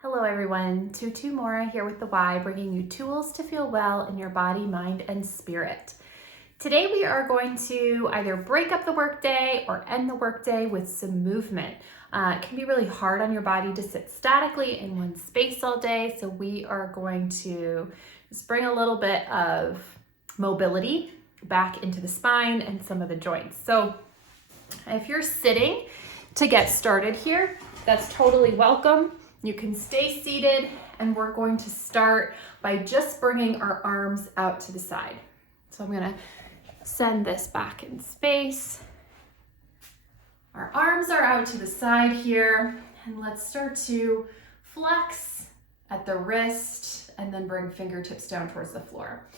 Hello everyone, Tutu Mora here with the Y, bringing you tools to feel well in your body, mind, and spirit. Today we are going to either break up the workday or end the workday with some movement. It can be really hard on your body to sit statically in one space all day, so we are going to just bring a little bit of mobility back into the spine and some of the joints. So if you're sitting to get started here, that's totally welcome. You can stay seated, and we're going to start by just bringing our arms out to the side. So I'm gonna send this back in space. Our arms are out to the side here, and let's start to flex at the wrist and then bring fingertips down towards the floor.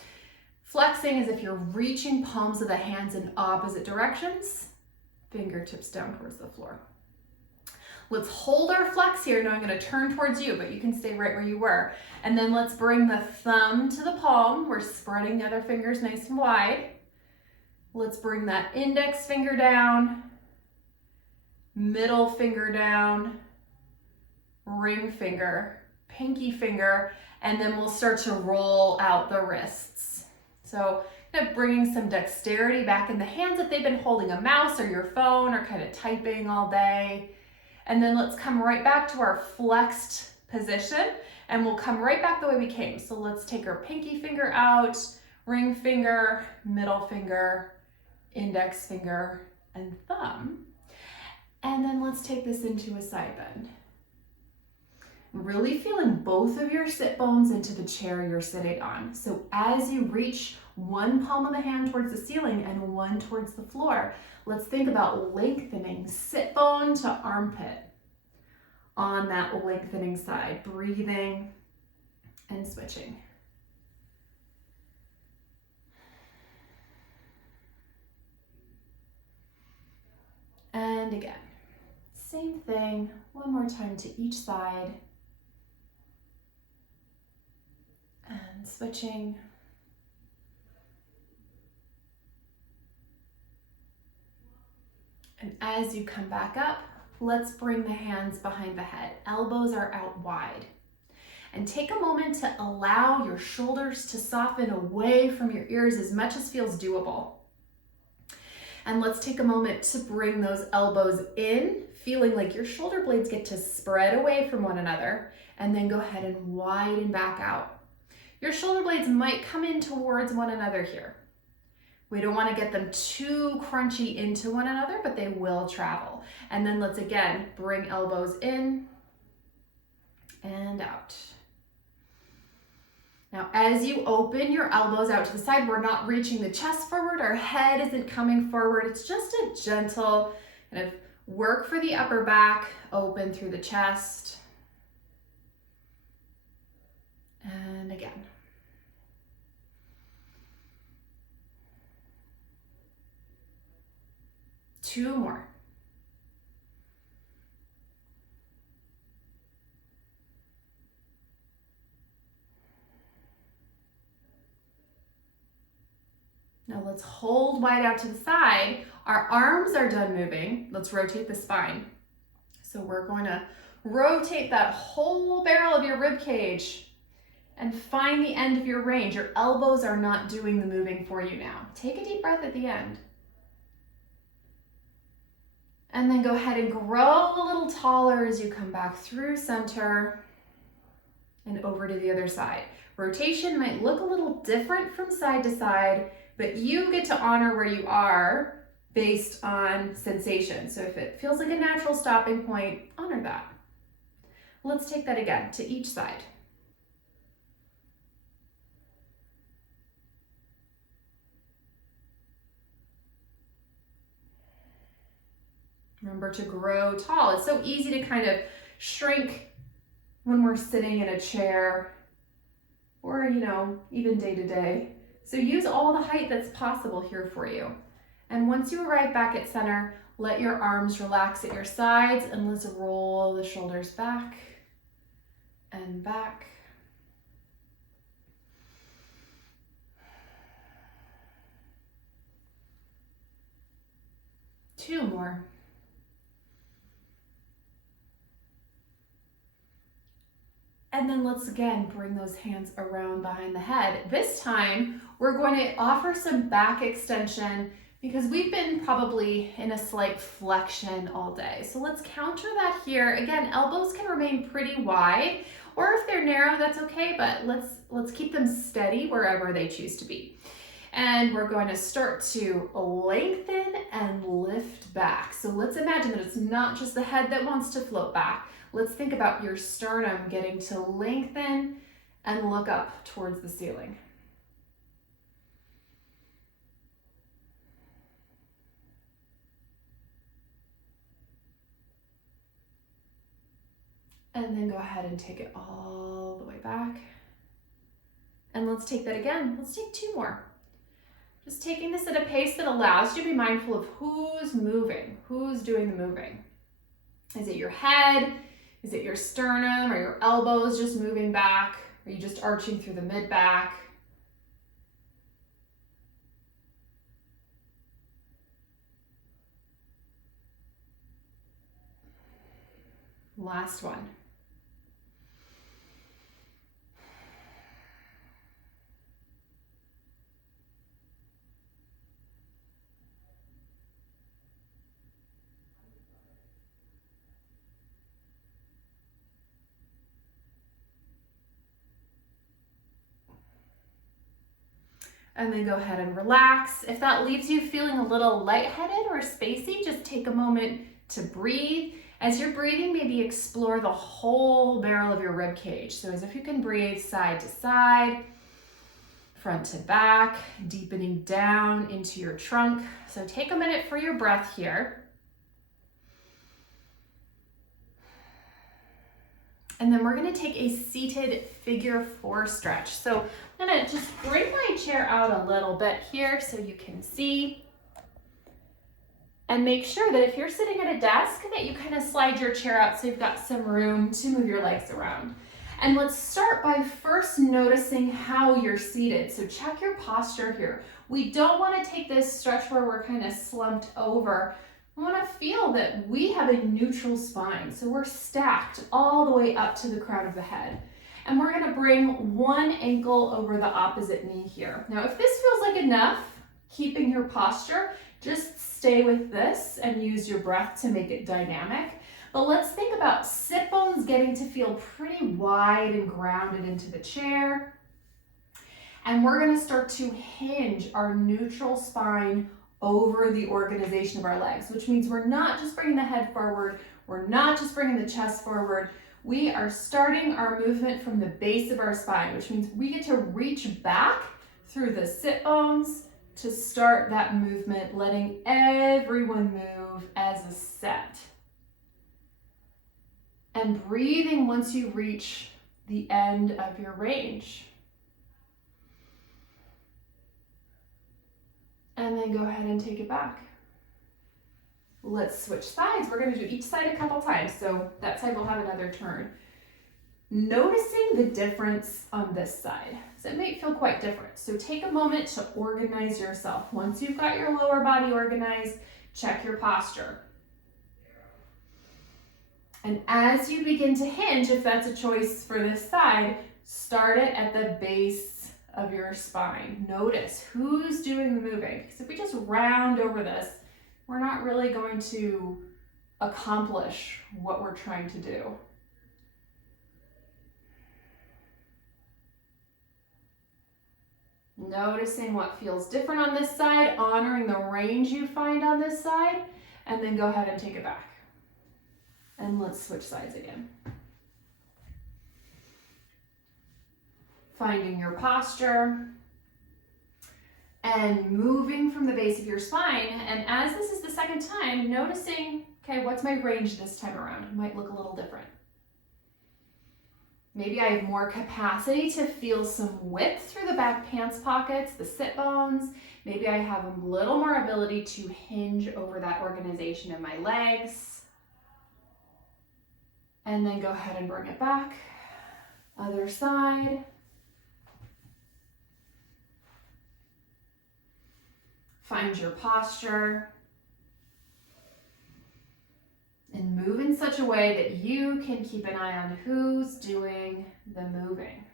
Flexing is if you're reaching palms of the hands in opposite directions, fingertips down towards the floor. Let's hold our flex here. Now I'm going to turn towards you, but you can stay right where you were. And then let's bring the thumb to the palm. We're spreading the other fingers nice and wide. Let's bring that index finger down, middle finger down, ring finger, pinky finger, and then we'll start to roll out the wrists. So kind of bringing some dexterity back in the hands if they've been holding a mouse or your phone or kind of typing all day. And then let's come right back to our flexed position, and we'll come right back the way we came. So let's take our pinky finger out, ring finger, middle finger, index finger, and thumb. And then let's take this into a side bend. Really feeling both of your sit bones into the chair you're sitting on. So as you reach one palm of the hand towards the ceiling and one towards the floor, let's think about lengthening sit bone to armpit on that lengthening side, breathing and switching. And again, same thing, one more time to each side. And switching. And as you come back up, let's bring the hands behind the head. Elbows are out wide. And take a moment to allow your shoulders to soften away from your ears as much as feels doable. And let's take a moment to bring those elbows in, feeling like your shoulder blades get to spread away from one another, and then go ahead and widen back out. Your shoulder blades might come in towards one another here. We don't want to get them too crunchy into one another, but they will travel. And then let's again bring elbows in and out. Now, as you open your elbows out to the side, we're not reaching the chest forward, our head isn't coming forward. It's just a gentle kind of work for the upper back, open through the chest. And again. Two more. Now let's hold wide out to the side. Our arms are done moving. Let's rotate the spine. So we're going to rotate that whole barrel of your rib cage and find the end of your range. Your elbows are not doing the moving for you now. Take a deep breath at the end. And then go ahead and grow a little taller as you come back through center and over to the other side. Rotation might look a little different from side to side, but you get to honor where you are based on sensation. So if it feels like a natural stopping point, honor that. Let's take that again to each side. Remember to grow tall. It's so easy to kind of shrink when we're sitting in a chair or, even day to day. So use all the height that's possible here for you. And once you arrive back at center, let your arms relax at your sides and let's roll the shoulders back and back. Two more. And then let's again bring those hands around behind the head. This time, we're going to offer some back extension because we've been probably in a slight flexion all day. So let's counter that here. Again, elbows can remain pretty wide, or if they're narrow, that's okay, but let's keep them steady wherever they choose to be. And we're going to start to lengthen and lift back. So let's imagine that it's not just the head that wants to float back. Let's think about your sternum getting to lengthen and look up towards the ceiling. And then go ahead and take it all the way back. And let's take that again. Let's take 2 more. Just taking this at a pace that allows you to be mindful of who's moving, who's doing the moving. Is it your head? Is it your sternum or your elbows just moving back? Are you just arching through the mid-back? Last one. And then go ahead and relax. If that leaves you feeling a little lightheaded or spacey, just take a moment to breathe. As you're breathing, maybe explore the whole barrel of your rib cage. So as if you can breathe side to side, front to back, deepening down into your trunk. So take a minute for your breath here. And then we're gonna take a seated figure 4 stretch. So I'm gonna just bring my chair out a little bit here so you can see. And make sure that if you're sitting at a desk that you kind of slide your chair out so you've got some room to move your legs around. And let's start by first noticing how you're seated. So check your posture here. We don't wanna take this stretch where we're kind of slumped over. I want to feel that we have a neutral spine. So we're stacked all the way up to the crown of the head. And we're going to bring one ankle over the opposite knee here. Now, if this feels like enough, keeping your posture, just stay with this and use your breath to make it dynamic. But let's think about sit bones getting to feel pretty wide and grounded into the chair. And we're going to start to hinge our neutral spine over the organization of our legs, which means we're not just bringing the head forward, we're not just bringing the chest forward, we are starting our movement from the base of our spine, which means we get to reach back through the sit bones to start that movement, letting everyone move as a set. And breathing once you reach the end of your range. And then go ahead and take it back. Let's switch sides. We're going to do each side a couple times. So that side will have another turn. Noticing the difference on this side. So it may feel quite different. So take a moment to organize yourself. Once you've got your lower body organized, check your posture. And as you begin to hinge, if that's a choice for this side, start it at the base of your spine. Notice who's doing the moving. Because if we just round over this, we're not really going to accomplish what we're trying to do. Noticing what feels different on this side, honoring the range you find on this side, and then go ahead and take it back. And let's switch sides again. Finding your posture and moving from the base of your spine. And as this is the second time, noticing, okay, what's my range this time around? It might look a little different. Maybe I have more capacity to feel some width through the back pants pockets, the sit bones. Maybe I have a little more ability to hinge over that organization in my legs. And then go ahead and bring it back. Other side. Find your posture. And move in such a way that you can keep an eye on who's doing the moving.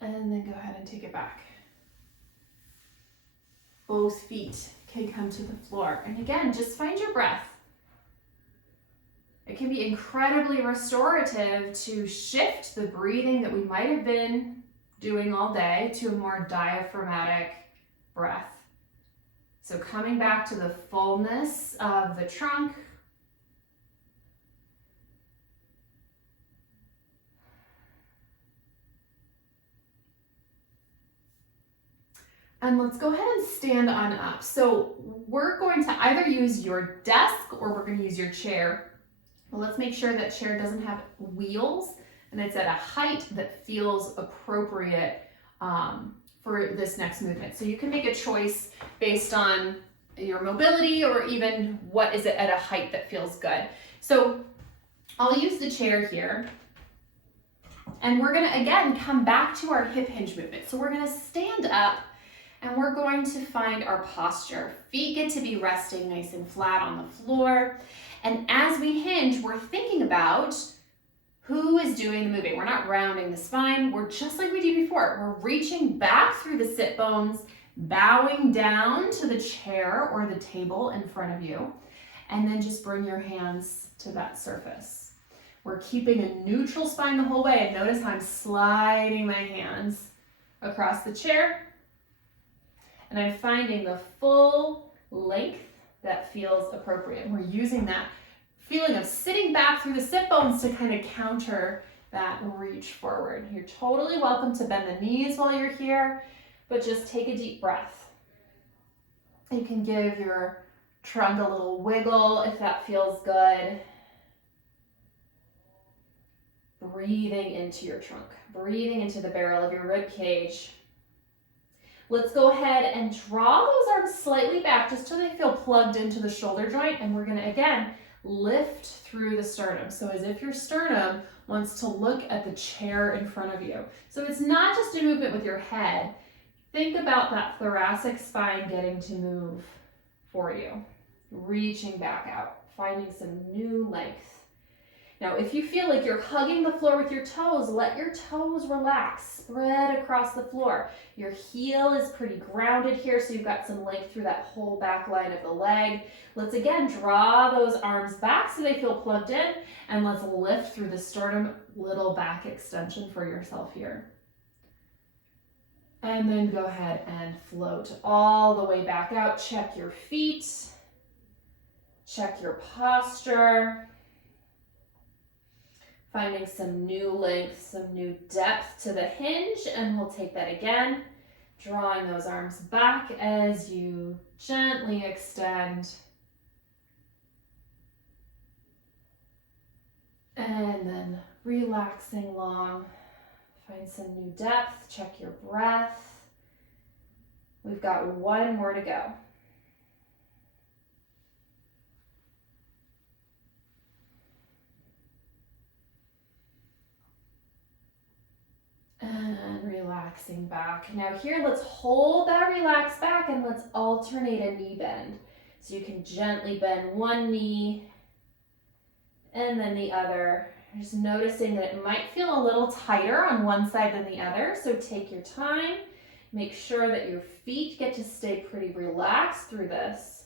And then go ahead and take it back. Both feet can come to the floor. And again, just find your breath. It can be incredibly restorative to shift the breathing that we might have been doing all day to a more diaphragmatic breath. So coming back to the fullness of the trunk. And let's go ahead and stand on up. So we're going to either use your desk or we're going to use your chair. Well, let's make sure that chair doesn't have wheels and it's at a height that feels appropriate for this next movement. So you can make a choice based on your mobility or even what is it at a height that feels good. So I'll use the chair here. And we're gonna, again, come back to our hip hinge movement. So we're gonna stand up and we're going to find our posture. Feet get to be resting nice and flat on the floor. And as we hinge, we're thinking about who is doing the moving. We're not rounding the spine. We're just like we did before. We're reaching back through the sit bones, bowing down to the chair or the table in front of you, and then just bring your hands to that surface. We're keeping a neutral spine the whole way, and notice how I'm sliding my hands across the chair, and I'm finding the full length that feels appropriate. And we're using that feeling of sitting back through the sit bones to kind of counter that reach forward. You're totally welcome to bend the knees while you're here, but just take a deep breath. You can give your trunk a little wiggle if that feels good. Breathing into your trunk, breathing into the barrel of your rib cage. Let's go ahead and draw those arms slightly back just so they feel plugged into the shoulder joint. And we're gonna, again, lift through the sternum. So as if your sternum wants to look at the chair in front of you. So it's not just a movement with your head. Think about that thoracic spine getting to move for you. Reaching back out, finding some new length. Now, if you feel like you're hugging the floor with your toes, let your toes relax, spread across the floor. Your heel is pretty grounded here, so you've got some length through that whole back line of the leg. Let's again draw those arms back so they feel plugged in, and let's lift through the sternum, little back extension for yourself here. And then go ahead and float all the way back out. Check your feet, check your posture. Finding some new length, some new depth to the hinge, and we'll take that again. Drawing those arms back as you gently extend. And then relaxing long. Find some new depth, check your breath. We've got one more to go. And relaxing back. Now here, let's hold that relaxed back and let's alternate a knee bend. So you can gently bend one knee and then the other. Just noticing that it might feel a little tighter on one side than the other. So take your time. Make sure that your feet get to stay pretty relaxed through this.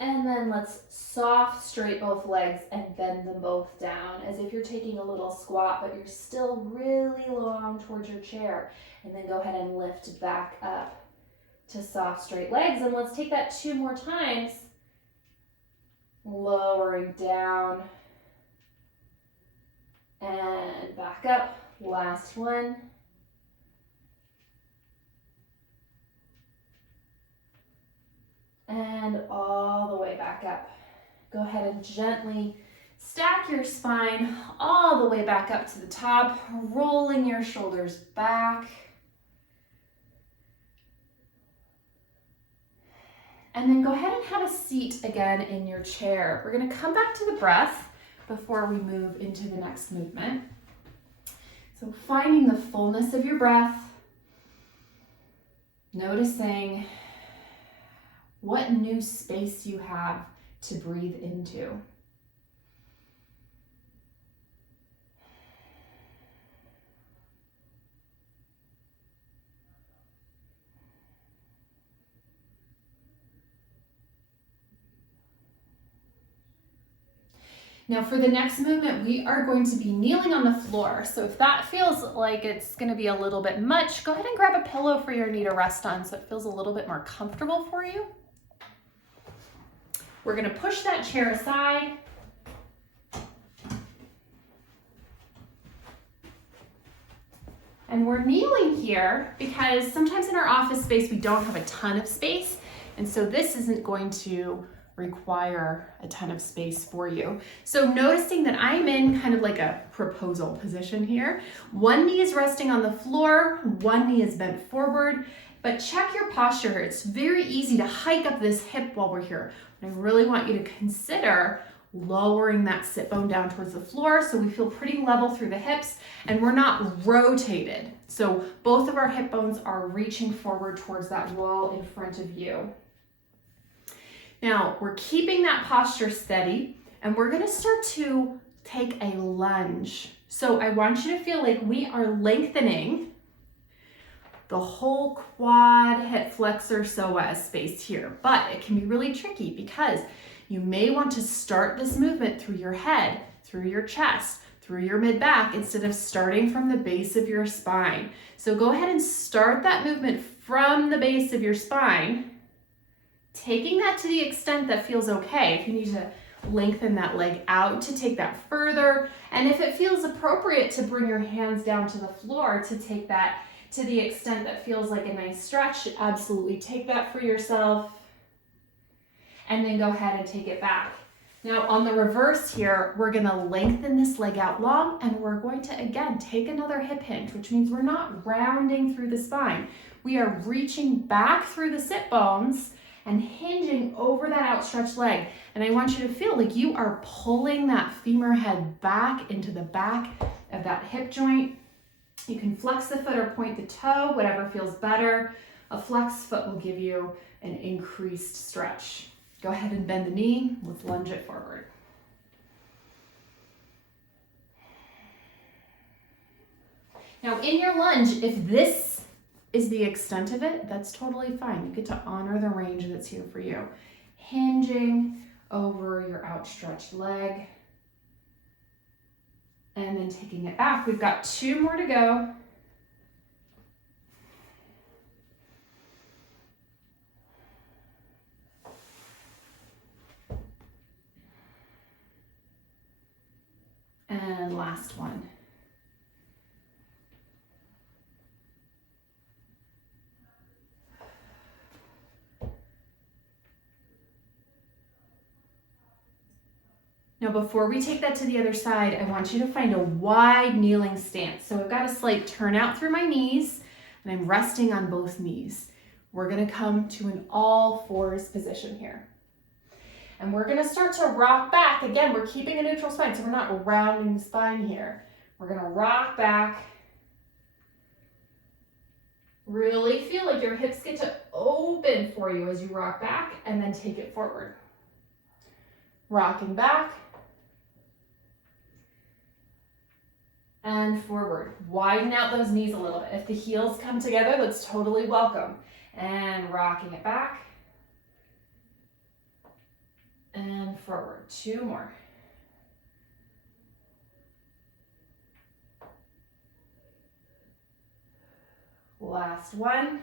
And then let's soft straight both legs and bend them both down as if you're taking a little squat, but you're still really long towards your chair. And then go ahead and lift back up to soft straight legs. And let's take that 2 more times. Lowering down and back up. Last one. back up. Go ahead and gently stack your spine all the way back up to the top, rolling your shoulders back. And then go ahead and have a seat again in your chair. We're gonna come back to the breath before we move into the next movement. So finding the fullness of your breath, noticing what new space you have to breathe into. Now for the next movement, we are going to be kneeling on the floor. So if that feels like it's gonna be a little bit much, go ahead and grab a pillow for your knee to rest on so it feels a little bit more comfortable for you. We're gonna push that chair aside. And we're kneeling here because sometimes in our office space, we don't have a ton of space. And so this isn't going to require a ton of space for you. So noticing that I'm in kind of like a proposal position here. One knee is resting on the floor, one knee is bent forward, but check your posture here. It's very easy to hike up this hip while we're here. I really want you to consider lowering that sit bone down towards the floor so we feel pretty level through the hips and we're not rotated. So both of our hip bones are reaching forward towards that wall in front of you. Now, we're keeping that posture steady and we're gonna start to take a lunge. So I want you to feel like we are lengthening the whole quad, hip flexor, psoas space here, but it can be really tricky because you may want to start this movement through your head, through your chest, through your mid-back instead of starting from the base of your spine. So go ahead and start that movement from the base of your spine, taking that to the extent that feels okay. If you need to lengthen that leg out to take that further, and if it feels appropriate to bring your hands down to the floor to take that to the extent that feels like a nice stretch, absolutely take that for yourself. And then go ahead and take it back. Now on the reverse here, we're gonna lengthen this leg out long and we're going to, again, take another hip hinge, which means we're not rounding through the spine. We are reaching back through the sit bones and hinging over that outstretched leg. And I want you to feel like you are pulling that femur head back into the back of that hip joint. You can flex the foot or point the toe, whatever feels better. A flexed foot will give you an increased stretch. Go ahead and bend the knee. Let's lunge it forward. Now in your lunge, if this is the extent of it, that's totally fine. You get to honor the range that's here for you. Hinging over your outstretched leg. And then taking it back. We've got 2 more to go. And last one. Now before we take that to the other side, I want you to find a wide kneeling stance. So I've got a slight turn out through my knees and I'm resting on both knees. We're gonna come to an all fours position here. And we're gonna start to rock back. Again, we're keeping a neutral spine, so we're not rounding the spine here. We're gonna rock back. Really feel like your hips get to open for you as you rock back and then take it forward. Rocking back. And forward. Widen out those knees a little bit. If the heels come together, that's totally welcome. And rocking it back. And forward. 2 more. Last one.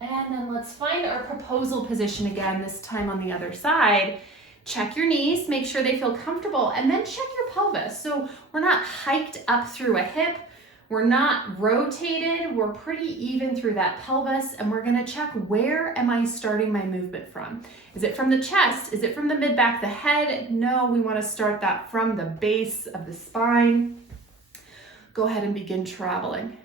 And then let's find our proposal position again, this time on the other side. Check your knees, make sure they feel comfortable, and then check your pelvis. So we're not hiked up through a hip, We're not rotated, we're pretty even through that pelvis, and we're gonna check, where am I starting my movement from? Is it from the chest? Is it from the mid-back, the head? No, we wanna start that from the base of the spine. Go ahead and begin traveling.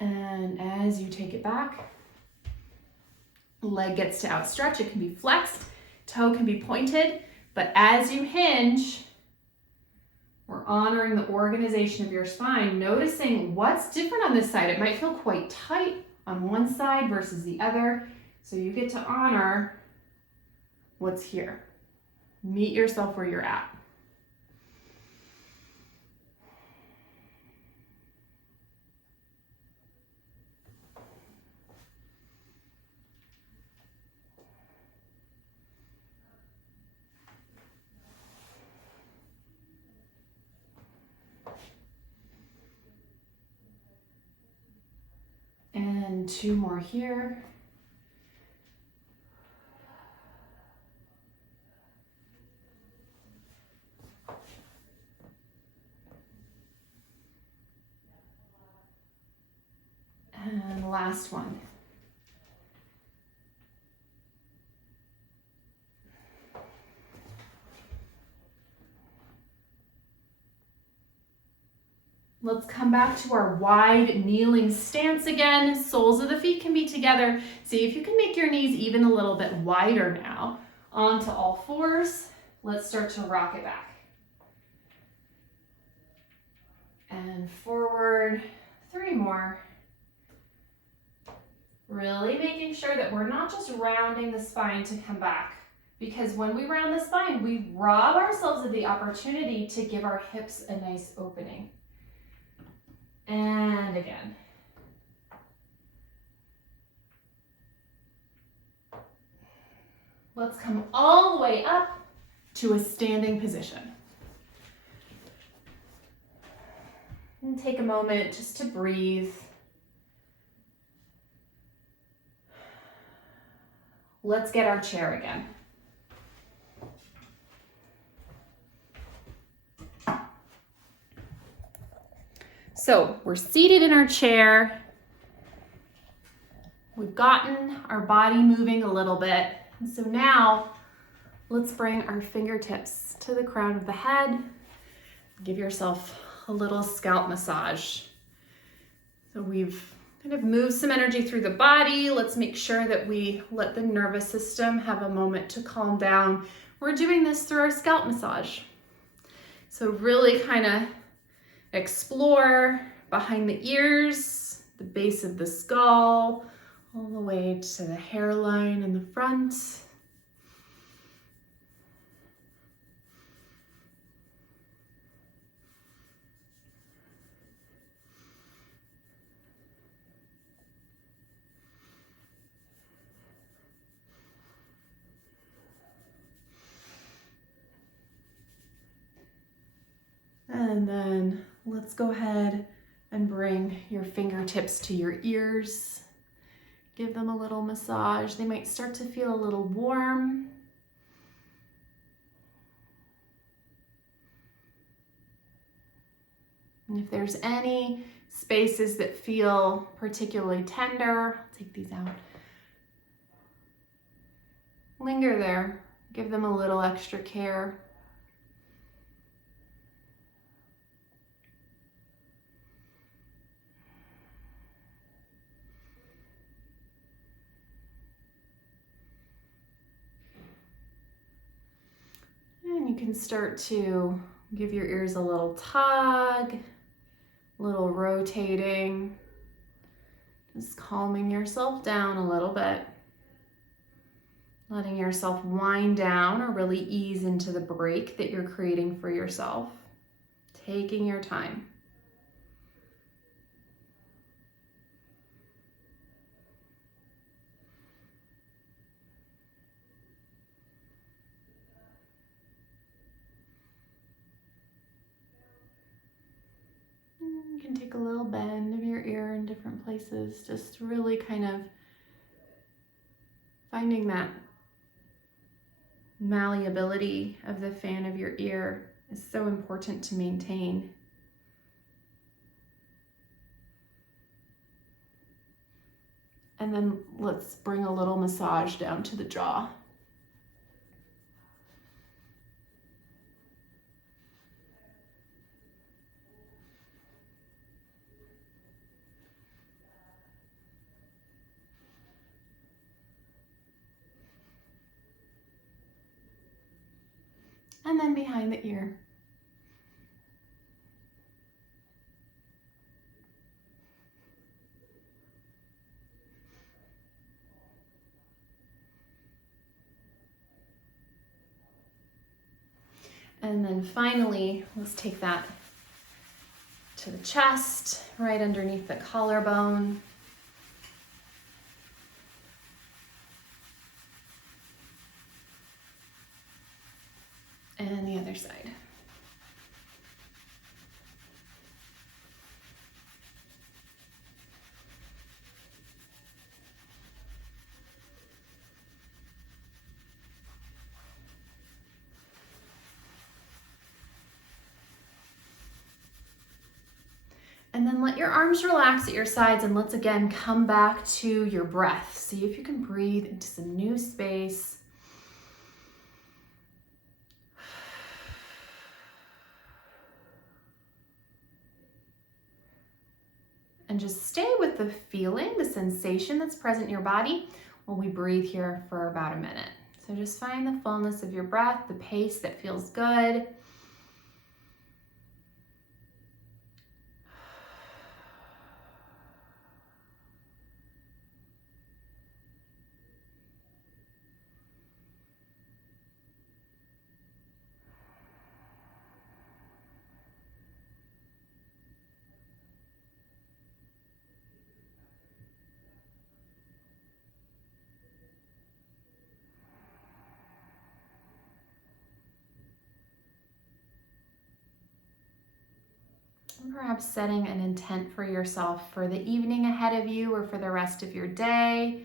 And as you take it back, leg gets to outstretch. It can be flexed, toe can be pointed, but as you hinge, we're honoring the organization of your spine, noticing what's different on this side. It might feel quite tight on one side versus the other, so you get to honor what's here. Meet yourself where you're at. And 2 more here. And last one. Let's come back to our wide kneeling stance again. Soles of the feet can be together. See if you can make your knees even a little bit wider now. Onto all fours. Let's start to rock it back. And forward. 3 more. Really making sure that we're not just rounding the spine to come back, because when we round the spine, we rob ourselves of the opportunity to give our hips a nice opening. And again. Let's come all the way up to a standing position. And take a moment just to breathe. Let's get our chair again. So we're seated in our chair. We've gotten our body moving a little bit. And so now let's bring our fingertips to the crown of the head. Give yourself a little scalp massage. So we've kind of moved some energy through the body. Let's make sure that we let the nervous system have a moment to calm down. We're doing this through our scalp massage. So really kind of explore behind the ears, the base of the skull, all the way to the hairline in the front. And then let's go ahead and bring your fingertips to your ears. Give them a little massage. They might start to feel a little warm. And if there's any spaces that feel particularly tender, I'll take these out. Linger there. Give them a little extra care. And you can start to give your ears a little tug, a little rotating, just calming yourself down a little bit, letting yourself wind down or really ease into the break that you're creating for yourself, taking your time. You can take a little bend of your ear in different places, just really kind of finding that malleability of the fan of your ear is so important to maintain. And then let's bring a little massage down to the jaw. And then behind the ear. And then finally, let's take that to the chest, right underneath the collarbone. And the other side. And then let your arms relax at your sides, and let's again come back to your breath. See if you can breathe into some new space. And just stay with the feeling, the sensation that's present in your body while we breathe here for about a minute. So just find the fullness of your breath, the pace that feels good. And perhaps setting an intent for yourself for the evening ahead of you or for the rest of your day.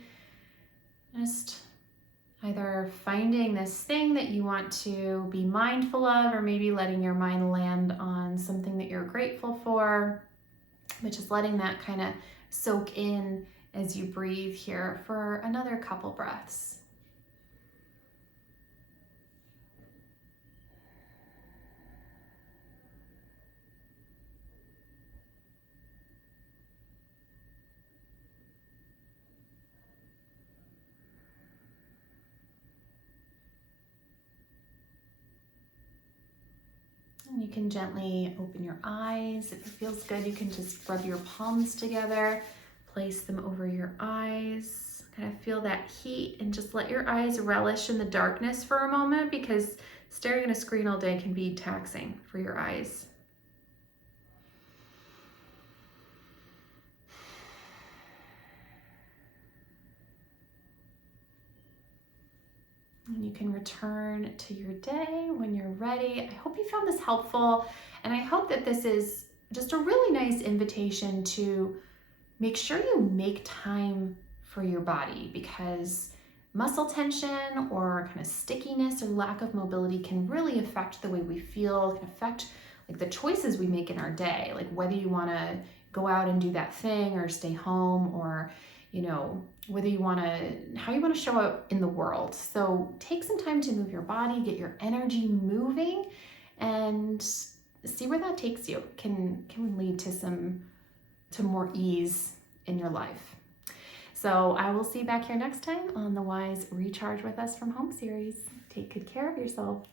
Just either finding this thing that you want to be mindful of, or maybe letting your mind land on something that you're grateful for, but just letting that kind of soak in as you breathe here for another couple breaths. And you can gently open your eyes. If it feels good, you can just rub your palms together, place them over your eyes, kind of feel that heat, and just let your eyes relish in the darkness for a moment, because staring at a screen all day can be taxing for your eyes. And you can return to your day when you're ready. I hope you found this helpful, and I hope that this is just a really nice invitation to make sure you make time for your body, because muscle tension or kind of stickiness or lack of mobility can really affect the way we feel, can affect like the choices we make in our day, like whether you want to go out and do that thing or stay home, or whether you want to, how you want to show up in the world. So take some time to move your body, get your energy moving, and see where that takes you. Can lead to more ease in your life. So I will see you back here next time on the Wise Recharge with Us from Home series. Take good care of yourself.